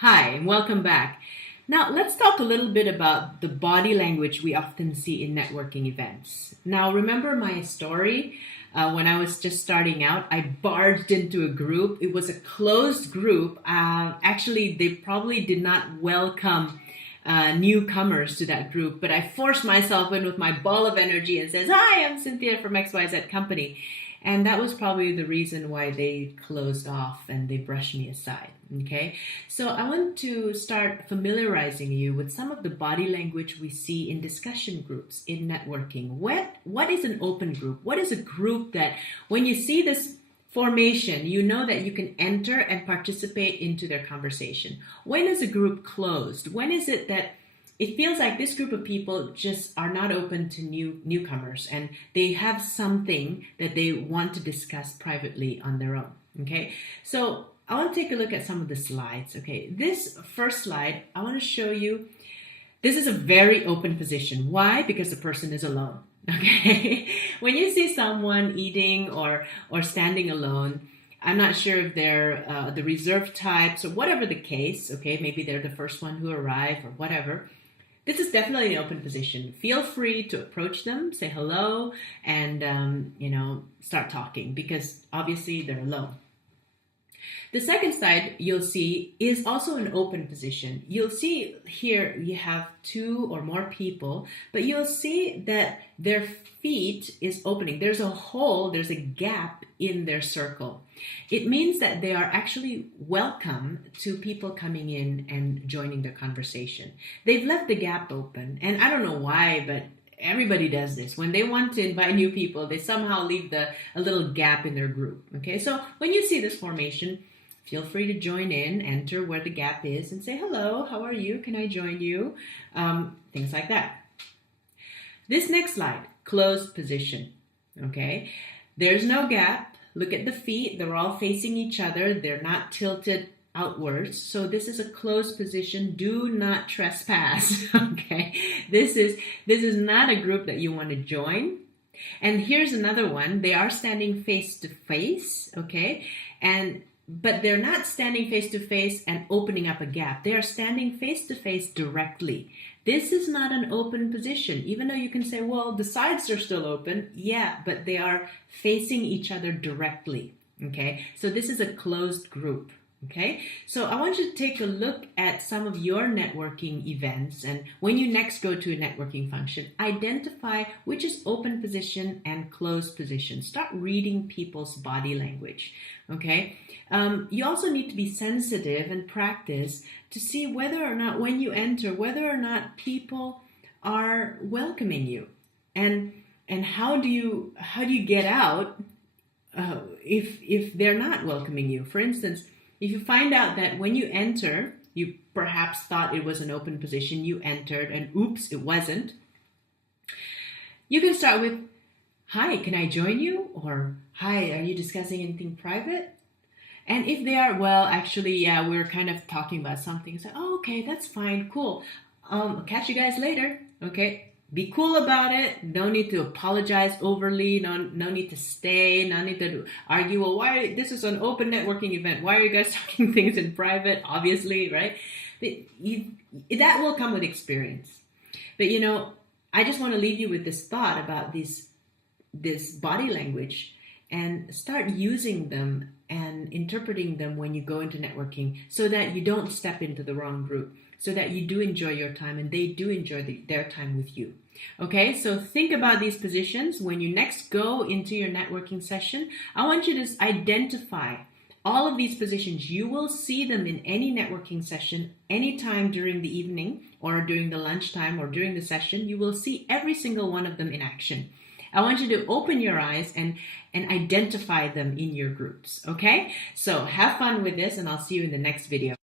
Hi, and welcome back. Now, let's talk a little bit about the body language we often see in networking events. Now, remember my story? When I was just starting out, I barged into a group. It was a closed group. Actually, they probably did not welcome newcomers to that group, but I forced myself in with my ball of energy and says, "Hi, I'm Cynthia from XYZ Company." And that was probably the reason why they closed off and they brushed me aside. Okay, so I want to start familiarizing you with some of the body language we see in discussion groups, in networking. What is an open group? What is a group that when you see this formation, you know that you can enter and participate into their conversation? When is a group closed? When is it that it feels like this group of people just are not open to newcomers and they have something that they want to discuss privately on their own? Okay, so I want to take a look at some of the slides. Okay, this first slide, I want to show you, this is a very open position. Why? Because the person is alone. Okay, when you see someone eating or standing alone, I'm not sure if they're the reserved types or whatever the case. Okay, maybe they're the first one who arrived or whatever. This is definitely an open position. Feel free to approach them, say hello, and start talking because obviously they're alone. The second side you'll see is also an open position. You'll see here you have two or more people, but you'll see that their feet is opening. There's a hole, there's a gap in their circle. It means that they are actually welcome to people coming in and joining the conversation. They've left the gap open, and I don't know why, but everybody does this. When they want to invite new people, they somehow leave a little gap in their group. Okay, so when you see this formation, feel free to join in, enter where the gap is, and say, hello, how are you? Can I join you? Things like that. This next slide, closed position. Okay, there's no gap. Look at the feet. They're all facing each other. They're not tilted outwards. So this is a closed position. Do not trespass. Okay, this is not a group that you want to join. And here's another one. They are standing face to face. Okay, but they're not standing face to face and opening up a gap. They are standing face to face directly. This is not an open position, even though you can say, well, the sides are still open. Yeah, but they are facing each other directly. Okay, so this is a closed group. Okay, so I want you to take a look at some of your networking events, and when you next go to a networking function, identify which is open position and closed position. Start reading people's body language. Okay, you also need to be sensitive and practice to see whether or not when you enter, whether or not people are welcoming you, and how do you get out if they're not welcoming you. For instance, if you find out that when you enter, you perhaps thought it was an open position, you entered and oops, it wasn't. You can start with, hi, can I join you? Or, hi, are you discussing anything private? And if they are, well, actually, yeah, we're kind of talking about something. So, oh, okay, that's fine, cool. I'll catch you guys later, okay? Be cool about it. No need to apologize overly. No need to stay. No need to argue. Well, why? This is an open networking event. Why are you guys talking things in private? Obviously, right? That will come with experience. But I just want to leave you with this thought about this body language, and start using them and interpreting them when you go into networking, so that you don't step into the wrong group, so that you do enjoy your time and they do enjoy their time with you. Okay, so think about these positions. When you next go into your networking session, I want you to identify all of these positions. You will see them in any networking session anytime during the evening or during the lunchtime or during the session. You will see every single one of them in action. I want you to open your eyes and identify them in your groups. Okay, so have fun with this, and I'll see you in the next video.